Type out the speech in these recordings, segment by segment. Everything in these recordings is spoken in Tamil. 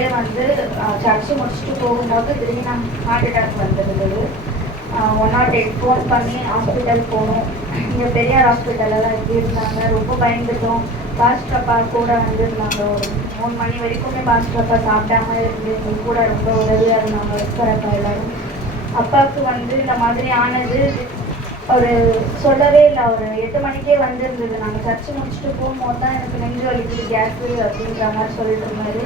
டே வந்து சர்ச்சு முடிச்சுட்டு போகும்போது திடீர்னு ஹார்ட் அட்டாக் வந்துருந்தது. 108 ஃபோன் பண்ணி ஹாஸ்பிட்டல் போனோம். இங்கே பெரியார் ஹாஸ்பிட்டலில் தான் இருந்தாங்க. ரொம்ப பயந்துட்டோம். பாஸ்டப்பா கூட வந்துருந்தாங்க. ஒரு 3 மணி வரைக்குமே பாஸ்டப்பா சாப்பிடாம இருந்து எங்களுக்கு கூட ரொம்ப உதவியாக இருந்தாங்க. வரப்பா எல்லாரும். அப்பாவுக்கு வந்து இந்த மாதிரி ஆனது ஒரு சொல்லவே இல்லை. ஒரு 8 மணிக்கே வந்துருந்தது. நாங்கள் சர்ச்சு முடிச்சுட்டு போகும்போது தான் எனக்கு நெஞ்சு வலிக்குது, கேஸு அப்படின்ற மாதிரி சொல்லிட்டு இருந்தாரு.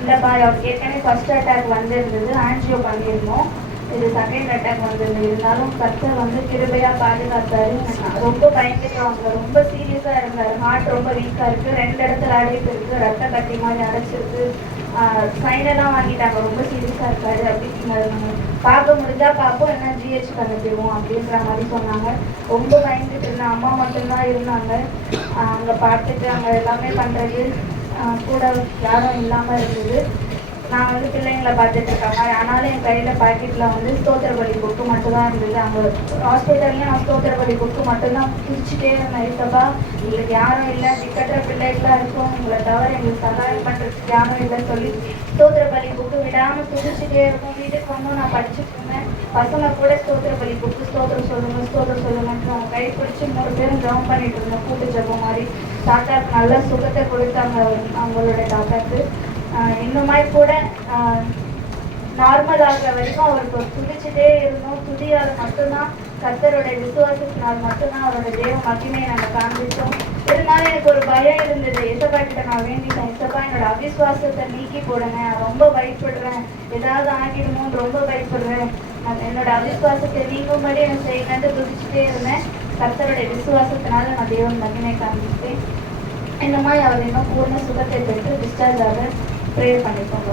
இல்லைப்பா, அவருக்கு ஏற்கனவே ஃபர்ஸ்ட் அட்டாக் வந்துருந்தது, ஆன்ஜியோ பண்ணியிருந்தோம், இது செகண்ட் அட்டாக் வந்துருந்தது. இருந்தாலும் கர்த்தர் வந்து கிருபையாக பாதுகாத்தாரு. ரொம்ப பயந்துட்டவங்க, ரொம்ப சீரியஸாக இருந்தார். ஹார்ட் ரொம்ப வீக்காக இருக்குது, 2 இடத்துல அடைப்பு இருக்குது, ரத்த கட்டி மாதிரி அடைச்சிருக்கு, சைனெல்லாம் வாங்கிட்டாங்க, ரொம்ப சீரியஸாக இருக்காரு அப்படின்னு நம்ம பார்க்க முடிஞ்சா பார்ப்போம், என்ன ஜிஹெச் அனுப்பிடுவோம் அப்படின்ற மாதிரி சொன்னாங்க. ரொம்ப பயந்துட்டு இருந்தேன். அம்மா மட்டும்தான் இருந்தாங்க அங்கே பார்த்துட்டு, அங்கே எல்லாமே பண்ணுறது கூட யாரும் இல்லாமல் இருந்தது. நான் வந்து பிள்ளைங்களை பார்த்துட்டு இருக்க மாதிரி. ஆனாலும் என் கையில் பாக்கெட்டில் வந்து ஸ்தோத்திர பலி புக்கு மட்டும்தான் இருந்தது. அங்கே ஹாஸ்பிட்டல்லையும் நான் ஸ்தோத்திர பலி புக்கு மட்டும்தான் பிரிச்சுட்டே இருந்தேன். இப்பப்பா எங்களுக்கு யாரும் இல்லை, திக்கற்ற பிள்ளைகளாக இருக்கும், உங்களை தவிர எங்களுக்கு சகாயம் பண்ணுறதுக்கு யாரும் இல்லைன்னு சொல்லி ஸ்தோத்திர பலி புக்கு விடாமல் துடிச்சுட்டே இருக்கும். வீட்டுக்கு வந்து நான் படிச்சுட்டு இருந்தேன். பசங்க கூட ஸ்தோத்திர பலி புக்கு ஸ்தோத்திரம் சொல்லுங்கன்ட்டு அவங்க கை பிடிச்சி 3 பேரும் ஜெபம் பண்ணிட்டு இருந்தோம், கூட்டு ஜெபம் மாதிரி. தாத்தாவுக்கு நல்ல சுகத்தை கொடுத்தாங்க அவங்களுடைய தாத்தாக்கு. இன்னுமாய் கூட நார்மல் ஆகிற வரைக்கும் அவருக்கு ஒரு துடிச்சுட்டே இருந்தோம். துதியால் மட்டும்தான், கர்த்தருடைய விசுவாசத்தினால் மட்டும்தான் அவரோட தேவ மகிமையை நாங்கள் காண்பிச்சோம். இருந்தாலும் எனக்கு ஒரு பயம் இருந்தது. எசப்பா கிட்ட நான் வேண்டிட்டேன், எசப்பா என்னோட அவிசுவாசத்தை நீக்கி போடுங்க, ரொம்ப பயப்படுறேன், ஏதாவது ஆகிடுமோன்னு ரொம்ப பயப்படுறேன், என்னோட அவிசுவாசத்தை நீங்கும்படி எனக்கு செய்யணும்னு துதிச்சுட்டே இருந்தேன். கர்த்தருடைய விசுவாசத்தினால நான் தேவன் மகிமை காண்பிச்சேன். இந்த மாதிரி அவர் இன்னும் பூர்ண சுகத்தை பெற்று டிஸ்சார்ஜ் ஆக ப்ரேயர் பண்ணிக்கோங்க.